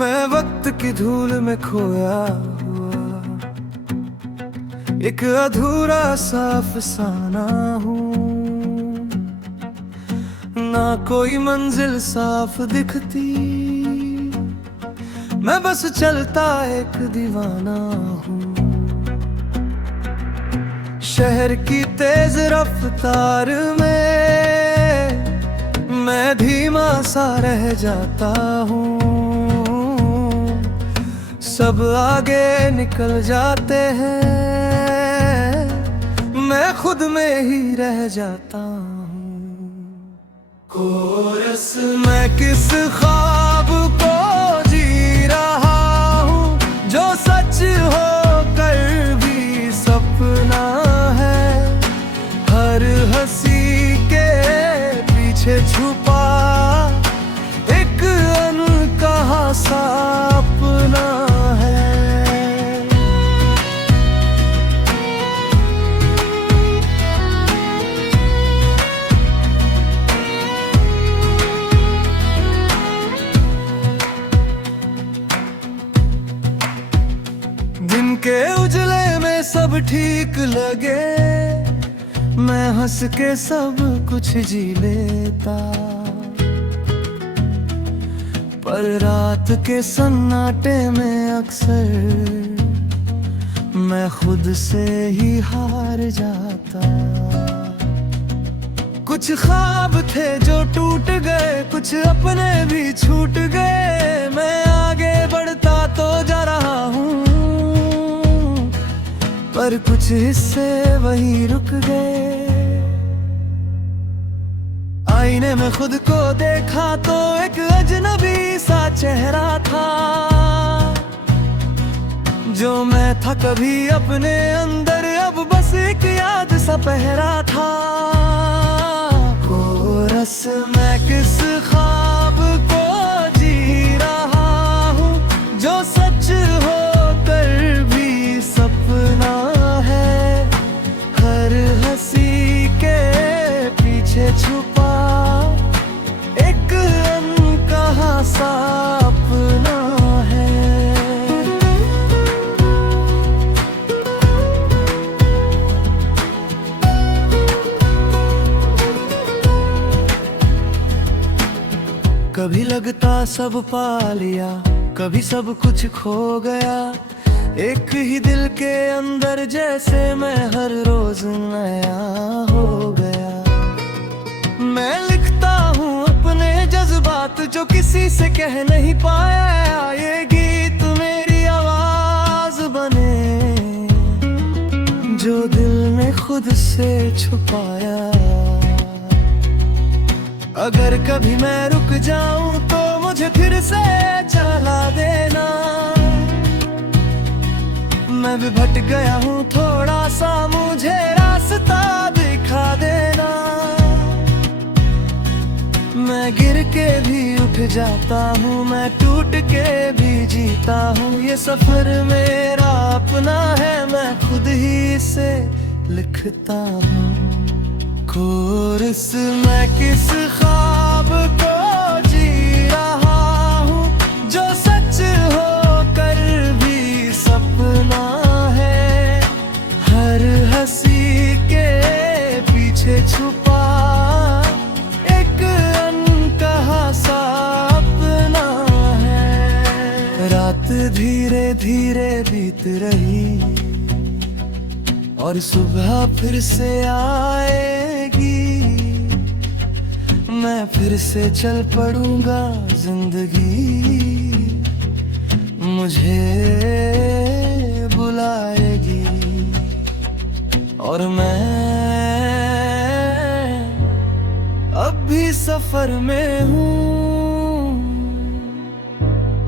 मैं वक्त की धूल में खोया हुआ एक अधूरा सा अफसाना हूँ। ना कोई मंजिल साफ दिखती, मैं बस चलता एक दीवाना हूँ। शहर की तेज रफ्तार में मैं धीमा सा रह जाता हूँ। सब आगे निकल जाते हैं, मैं खुद में ही रह जाता हूँ। कोरस मैं किस ख्वाब को जी रहा हूँ, जो सच होकर भी सपना है। हर हंसी के पीछे छुपा एक अनकहा सा अपना है। दिन के उजले में सब ठीक लगे, मैं हंस के सब कुछ जी लेता। पर रात के सन्नाटे में अक्सर मैं खुद से ही हार जाता। कुछ ख्वाब थे जो टूट गए, कुछ अपने भी छूट गए। मैं आगे बढ़ता तो जा रहा हूँ, पर कुछ हिस्से वहीं रुक गए। आईने में खुद को देखा तो एक अजनबी सा चेहरा था, जो मैं था कभी अपने अंदर अब बस एक याद सा पहरा था। कोरस मैं किस ख्वाब को जी रहा हूँ, जो सच होकर भी सपना है। हर हंसी के पीछे छुपा एक अनकहा सा अपना है। कभी लगता सब पा लिया, कभी सब कुछ खो गया। एक ही दिल के अंदर जैसे मैं हर रोज नया हो गया। मैं लिखता हूँ अपने जज्बात जो किसी से कह नहीं पाया। ये गीत मेरी आवाज बने जो दिल ने खुद से छुपाया। अगर कभी मैं रुक जाऊं तो मुझे फिर से चला देना। मैं भी भटक गया हूँ थोड़ा सा, मुझे रास्ता दिखा देना। मैं गिर के भी उठ जाता हूँ, मैं टूट के भी जीता हूँ। ये सफर मेरा अपना है, मैं खुद ही से लिखता हूँ। कोरस मैं किस ख्वाब को जी रहा हूँ, जो सच होकर भी सपना है। हर हंसी के पीछे छुपा एक अनकहा सा अपना है। रात धीरे धीरे बीत रही और सुबह फिर से आएगी। मैं फिर से चल पड़ूंगा, जिंदगी मुझे बुलाएगी। और मैं अब भी सफर में हूँ,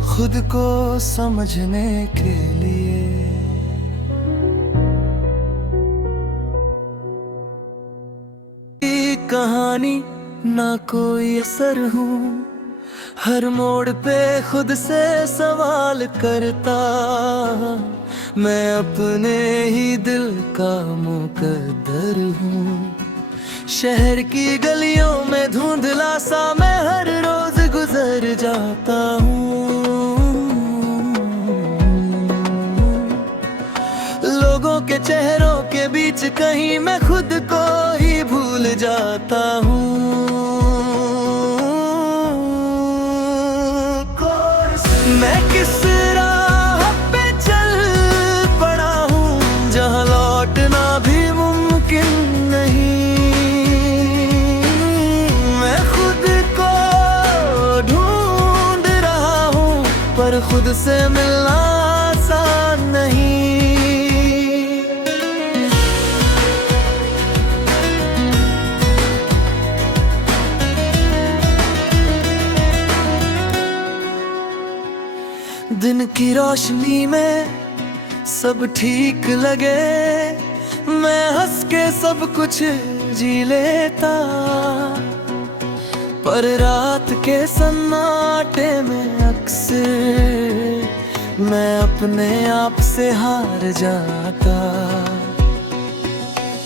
खुद को समझने के लिए। कहानी ना कोई असर हूँ, हर मोड़ पे खुद से सवाल करता। मैं अपने ही दिल का मुकद्दर हूँ। शहर की गलियों में धुंधला सा मैं हर रोज गुजर जाता हूँ। चेहरों के बीच कहीं मैं खुद को ही भूल जाता हूँ। मैं किस राह पे चल पड़ा हूँ जहाँ लौटना भी मुमकिन नहीं। मैं खुद को ढूंढ रहा हूँ पर खुद से मिलना आसान नहीं। दिन की रोशनी में सब ठीक लगे, मैं हंस के सब कुछ जी लेता, पर रात के सन्नाटे में अक्सर मैं अपने आप से हार जाता।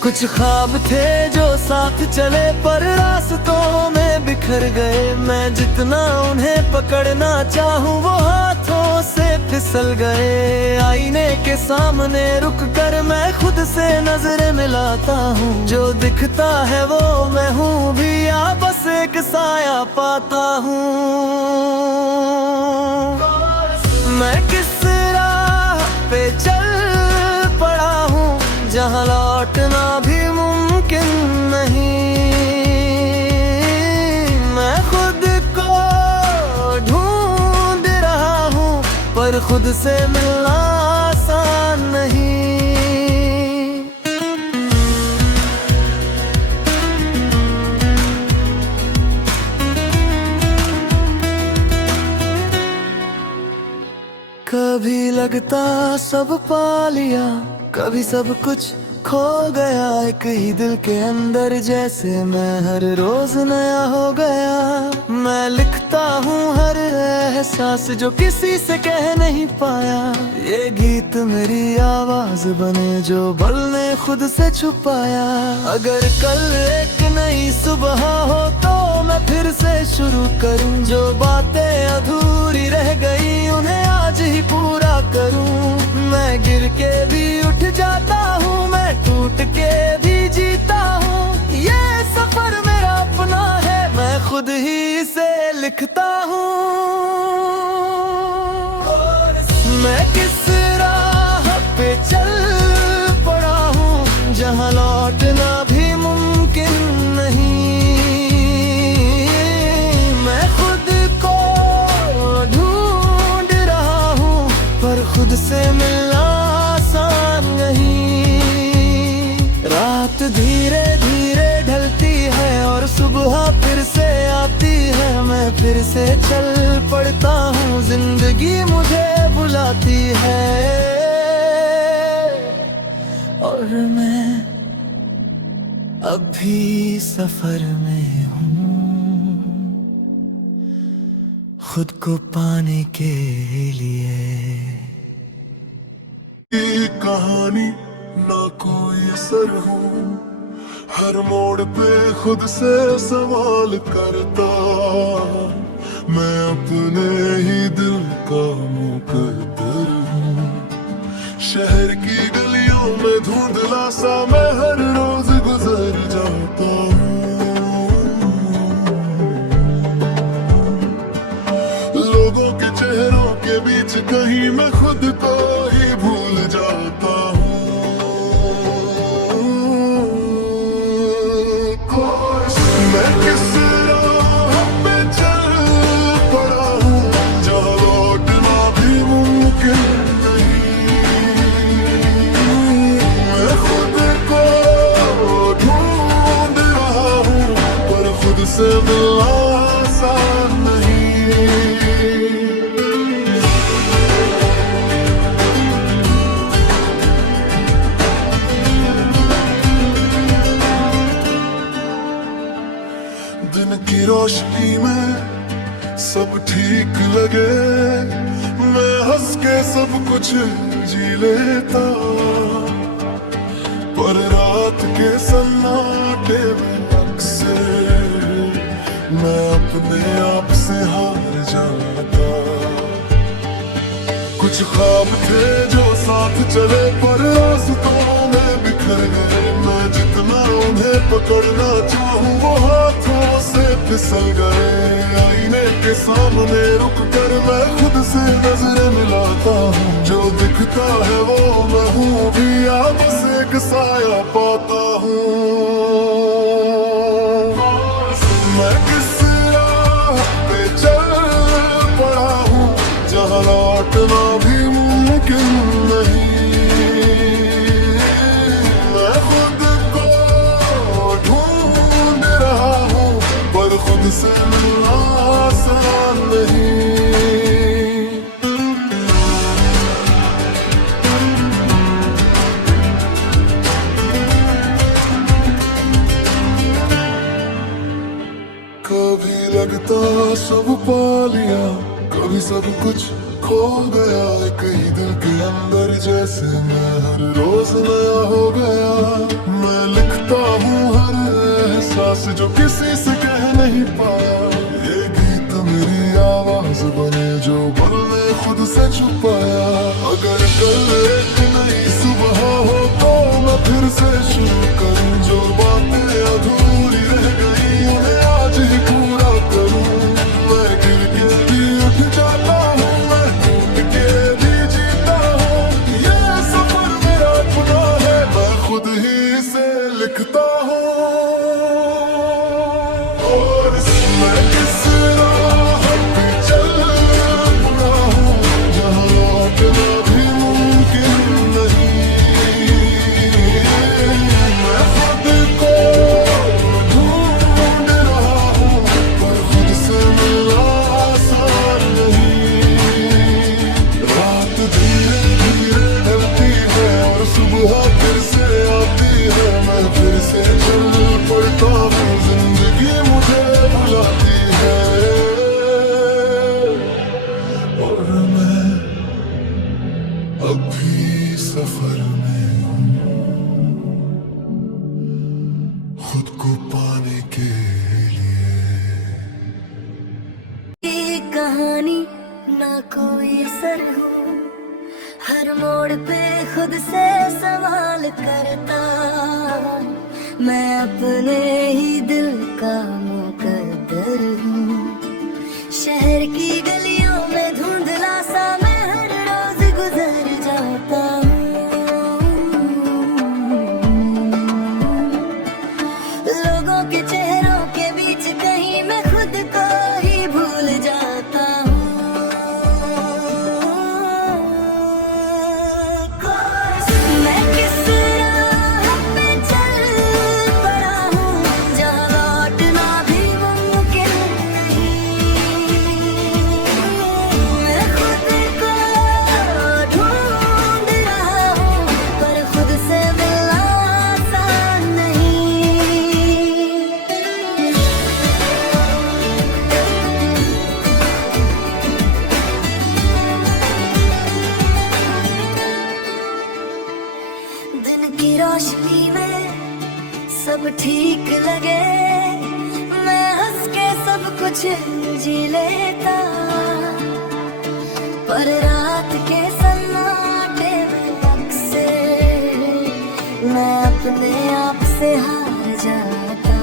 कुछ ख्वाब थे जो साथ चले पर रास्तों में बिखर गए। मैं जितना उन्हें पकड़ना चाहूँ वो हाथों से फिसल गए। आईने के सामने रुक कर मैं खुद से नजरें मिलाता हूँ। जो दिखता है वो मैं हूँ भी या बस एक साया पाता हूँ। मैं किस राह पे चल पड़ा हूँ जहाँ लौटना भी मुमकिन नहीं। मैं खुद को ढूंढ रहा हूँ पर खुद से मिलना आसान नहीं। कभी लगता सब पा लिया, कभी सब कुछ खो गया। एक ही दिल के अंदर जैसे मैं हर रोज नया हो गया। मैं लिखता हूँ हर एहसास जो किसी से कह नहीं पाया। ये गीत मेरी आवाज बने जो बल ने खुद से छुपाया। अगर कल एक नई सुबह हो तो मैं फिर से शुरू करूँ। जो बातें अधूरी रह गई उन्हें आज ही पूरा करूँ। मैं गिर के भी उठ जाता हूँ, मैं टूट के भी जीता हूँ। ये सफर मेरा अपना है, मैं खुद ही इसे लिखता हूँ। मैं किस राह पे चल पड़ा हूँ जहाँ लौटना भी मुमकिन नहीं। मैं खुद को ढूंढ रहा हूँ पर खुद से मिलना आसान नहीं। रात धीरे धीरे ढलती है और सुबह फिर से आती है। मैं फिर से चल पड़ता हूँ, जिंदगी मुझे बुलाती है और मैं अभी सफर में हूँ खुद को पाने के लिए। ये कहानी ना कोई असर हूँ, हर मोड़ पे खुद से सवाल करता। मैं अपने ही दिल का मुकद्दर हूँ। शहर की गलियों में धुंधला सा मैं हर रोज गुजर जाता हूँ। लोगों के चेहरों के बीच कहीं मैं खुद को ही भूल जाता हूँ। मैं किस राह पे चल पड़ा हूँ जहाँ लौटना भी मुमकिन नहीं। मैं खुद को ढूंढ रहा हूँ पर खुद से मिलना आसान नहीं। दिन की रोशनी में सब ठीक लगे, मैं हंस के सब कुछ जी लेता, पर रात के सन्नाटे में अक्सर मैं अपने आप से हार जाता। कुछ ख्वाब थे जो साथ चले पर रास्तों में बिखर गए। मैं जितना उन्हें पकड़ना चाहूँ वो हाथों से फिसल गए। आईने के सामने रुक कर मैं खुद से नजरें मिलाता हूँ। जो दिखता है वो मैं हूँ भी, आप से एक साया पाता हूँ। मैं किस राह पे चल पड़ा हूँ जहाँ लौटना भी मुमकिन नहीं। मैं खुद को ढूंढ रहा हूँ पर खुद से मिलना आसान नहीं। कभी लगता सब पा लिया, कभी सब कुछ खो गया। एक ही दिल के अंदर जैसे मैं हर रोज नया हो गया। मैं लिखता हूँ हर एहसास जो किसी से कह नहीं पाया। ये गीत मेरी आवाज बने जो मन ने खुद से छुपाया। अगर कल एक नई सुबह हो तो मैं फिर से शुरू करूँ। जो बातें अधूरी रह गई उन्हें आज ही पूरा करूँ। मैं गिर के भी उठ जाता हूँ, मैं टूट के भी जीता हूँ। ये सफर मेरा अपना है, मैं खुद ही इसे लिखता हूँ। और मैं किस राह पे चल पड़ा हूँ जहाँ लौटना भी मुमकिन नहीं। मैं खुद को ढूंढ रहा हूँ पर खुद से मिलना आसान नहीं। रात धीरे धीरे ढलती है और सुबह फिर से आती है। मैं फिर से चल पड़ता हूँ, जिंदगी मुझे बुलाती है। और मैं अब भी सफर में हूँ खुद को पाने के लिए। ये कहानी ना कोई सर हूँ, हर मोड़ पे खुद से सवाल करता। मैं अपने ही दिल का मुकद्दर हूँ। शहर की गलियों में धुंधला सा मैं हर रोज गुजर जाता हूँ। लोगों के चेहरों के बीच कहीं मैं खुद को ही भूल जाता हूँ। मैं किस राह पे चल पड़ा हूँ जहाँ लौटना भी मुमकिन नहीं। मैं खुद को ढूंढ रहा हूँ पर खुद से मिलना आसान नहीं। दिन की रोशनी में सब ठीक लगे। मैं हंस के सब कुछ जी लेता, पर रात के सन्नाटे में अक्सर मैं अपने आप से हार जाता।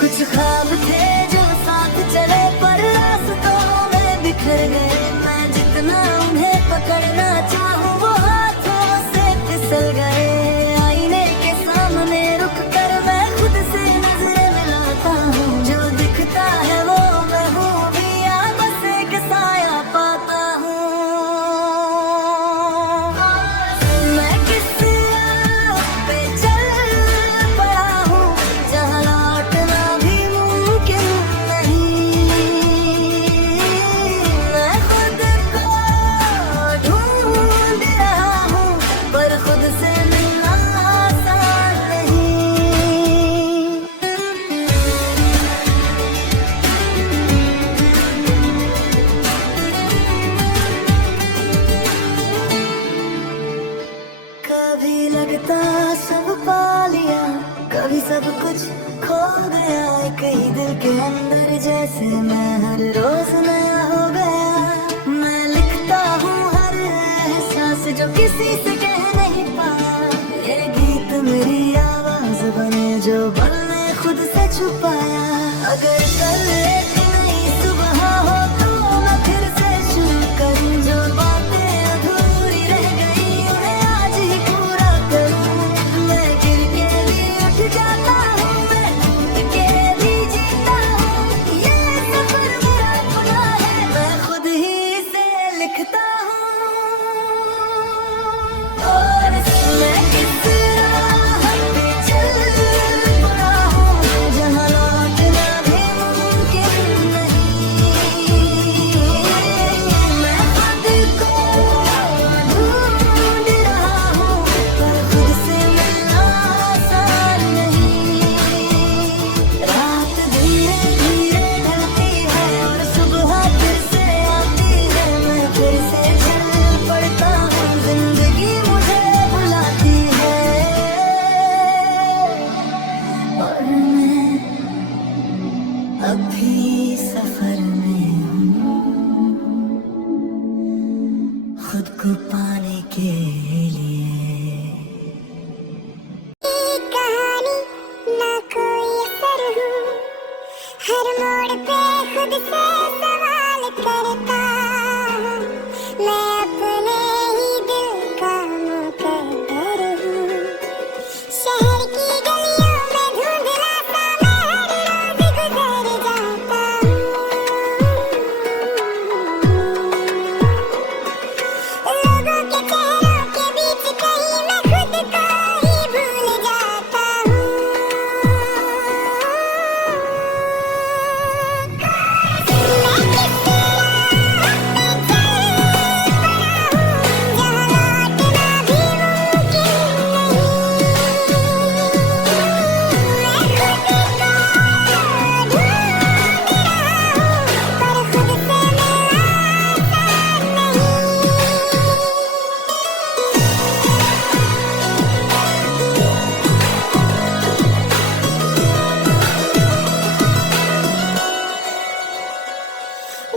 कुछ ख्वाब थे जो साथ चले पर रास्तों में बिखर गए। मैं जितना उन्हें पकड़ना चाहूँ वो हाथों से फिसल गए। आईने के सामने रुक कर मैं खुद से नजरें मिलाता हूँ। जो दिखता है वो मैं हूँ भी, बस एक साया पाता हूँ। मैं किस राह पे चल पड़ा हूँ जहाँ लौटना भी मुमकिन नहीं। मैं खुद को ढूंढ रहा हूँ पर खुद से मिलना आसान नहीं। कभी लगता सब पा लिया, कभी सब कुछ खो गया। एक ही दिल के अंदर जैसे मैं हर रोज नया हो गया। मैं लिखता हूँ हर एहसास जो किसी से कह नहीं पाया।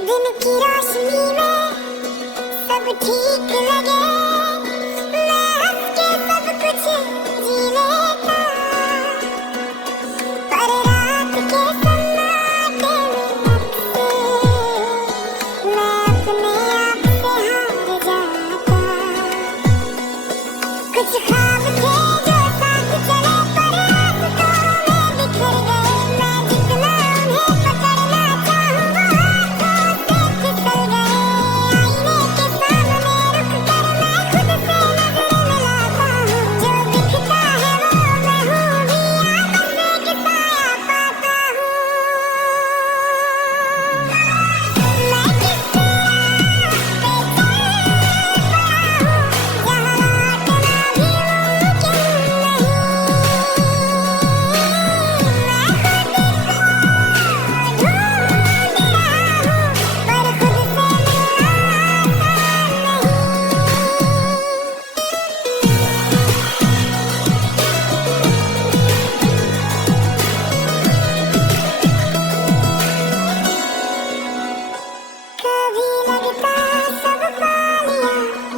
दिन की रोशनी में सब ठीक लगे, मैं हंस के सब कुछ जी लेता, पर रात के सन्नाटे में अक्सर मैं अपने आप से हार जाता। कुछ ख्वाब थे जो साथ चले पर रास्तों में बिखर गए, मैं जितना उन्हें पकड़ना चाहूँ वो हाथों से फिसल गए। आईने के सामने रुक कर मैं खुद से नजर मिलाता हूँ, जो दिखता है वो मैं हूँ भी, आपस में एक साया पाता हूँ। मैं किस राह पे चल पड़ा हूँ, जहाँ लौटना भी मुमकिन नहीं। कभी लगता सब पा लिया,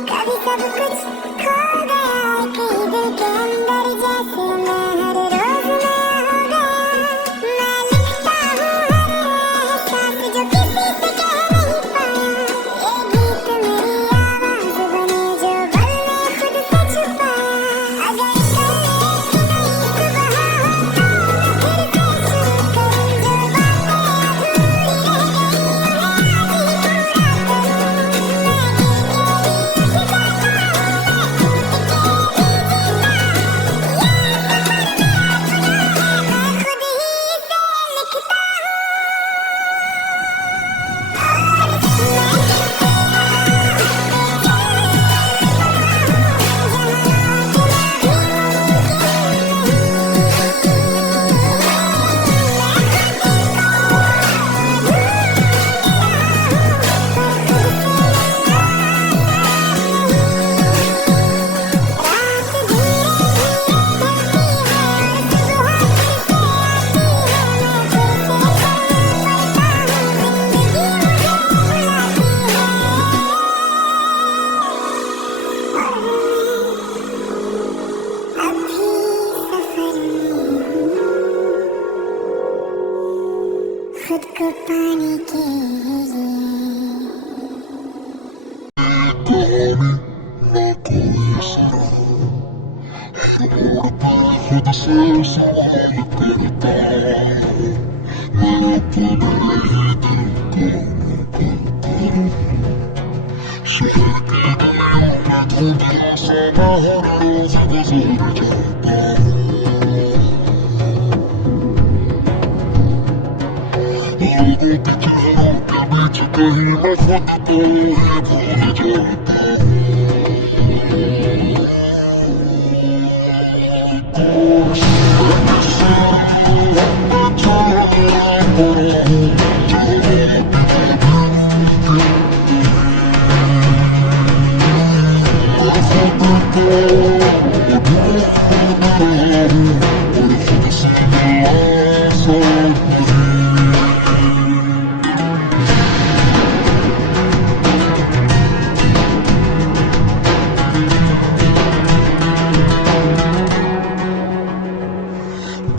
कभी सब कुछ खो गया, एक ही दिल के अंदर जैसे मैं हर रोज नया हो गया। मैं लिखता हूँ हर एहसास जो किसी से कह नहीं पाया, ये गीत मेरी आवाज बने जो पल में खुद से छुपाया। अगर कल एक नई सुबह हो तो मैं फिर से शुरू करूँ, जो बातें अधूरी रह गई उन्हें आज ही पूरा करूँ। खुद को पाने के लिए खुद से सवाल करता हूँ, मैं अपने ही दिल को शहर की गलियों में धुंधला सा मैं हर रोज गुजर जाता हूँ। लोगों के चेहरों के बीच कहीं मैं खुद को ही भूल जाता हूँ।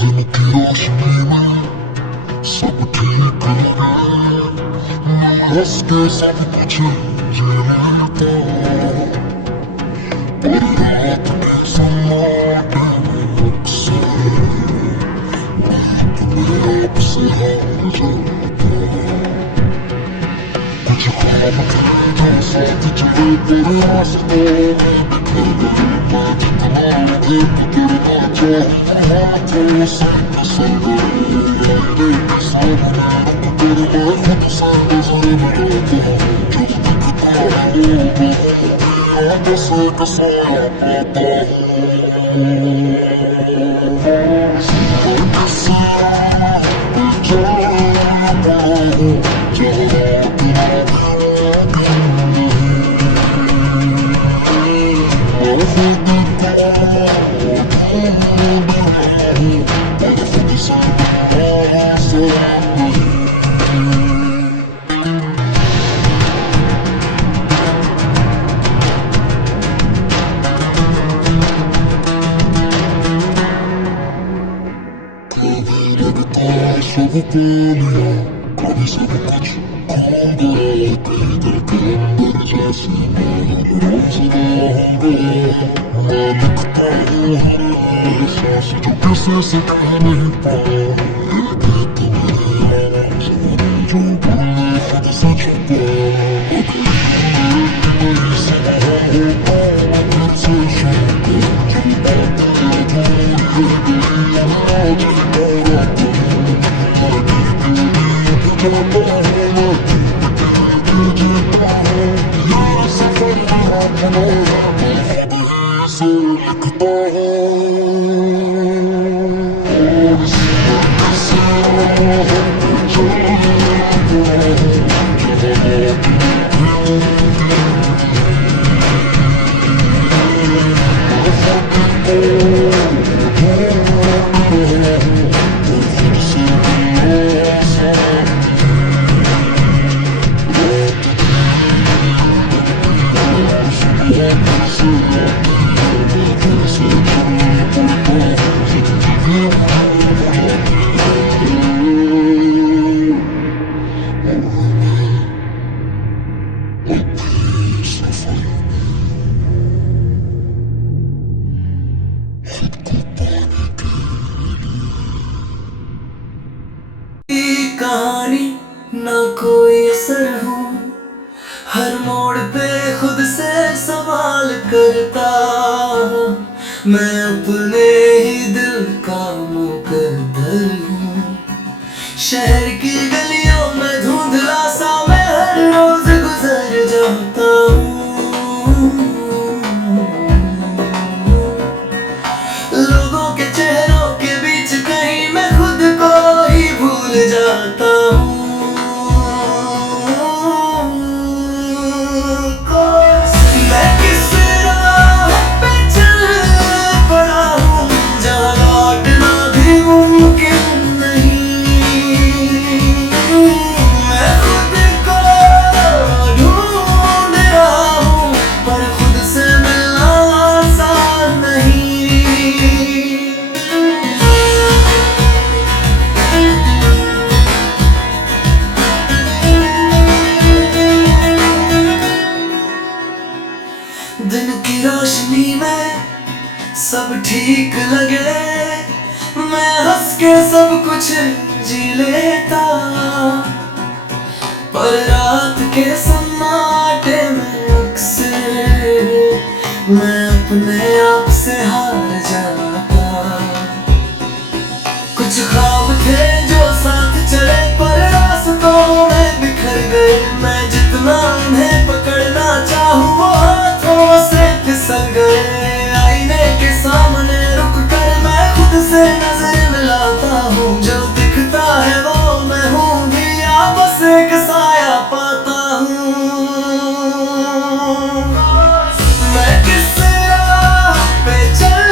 दिन की रोशनी में सब ठीक लगे, मैं हंस के सब कुछ जी लेता, पर रात के सन्नाटे में अक्सर मैं अपने आप से हार जाता। कुछ ख्वाब थे जो साथ चले पर रास्तों में बिखर गए, मैं जितना उन्हें पकड़ना चाहूँ हाथों से फिसल गए। आईने के सामने रुक कर मैं खुद से नजर मिलाता हूँ, जो दिखता है वो मैं हूँ भी, आपस में एक साया पाता हूँ। मैं किस राह पे चल पड़ा हूँ, जहाँ लौटना भी मुमकिन नहीं। मैं खुद को ढूंढ रहा हूँ, पर खुद से मिलना आसान नहीं। सब पा लिया, कभी सब कुछ खो गया, कहीं दिल के अंदर जैसे मैं हर रोज नया हो गया। मैं लिखता हूँ हर एहसास जो किसी से कह नहीं पाया, ये गीत मेरे आवाज़ में जो तुमने खुद से छुपाया। कोई सुबह होगा फिर से शुरू कर, जो बातें अधूरी रह गई आज कहानी ना कोई असर हूँ, हर मोड़ पे खुद से सवाल करता हूँ। मैं अपने ही दिल का मुकद्दर हूँ। शहर की गलियों में धुंधला सा मैं हर रोज गुजर जाता हूँ। लोगों के चेहरों के बीच कहीं मैं खुद को ही भूल जाता हूँ। मैं किस राह पे चल पड़ा हूँ जहाँ लौटना भी मुमकिन नहीं। मैं खुद को ढूंढ रहा हूँ पर खुद से मिलना आसान नहीं। दिन की रोशनी में सब ठीक लगे, मैं हंस के सब कुछ जी लेता, पर रात के सन्नाटे में अक्सर मैं अपने आप से हार जाता। कुछ ख्वाब थे जो साथ चले पर रास्तों में बिखर गए। मैं जितना उन्हें पकड़ना चाहूँ वो हाथों से फिसल गए। आईने के सामने रुक कर मैं खुद से नजर मिलाता हूँ। जो दिखता है वो मैं हूँ भी या बस एक साया पाता हूँ। मैं किस राह पे चल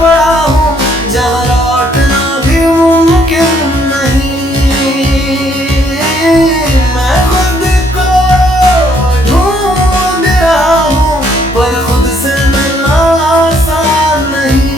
पड़ा हूँ जहाँ लौटना भी मुमकिन नहीं। मैं खुद को ढूंढ रहा हूँ पर खुद से मिलना आसान नहीं।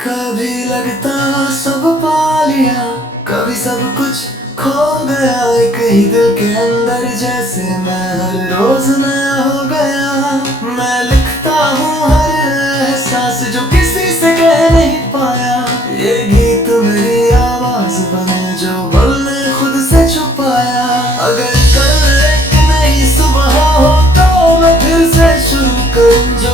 कभी लगता सब पा लिया, कभी सब कुछ खो गया। एक ही दिल के अंदर जैसे मैं हर रोज नया हो गया। मैं लिखता हूँ हर एहसास जो किसी से कह नहीं पाया। ये गीत मेरी आवाज बने जो बल ने खुद से छुपाया। अगर कल एक नई सुबह हो तो मैं फिर से शुरू करूँ जो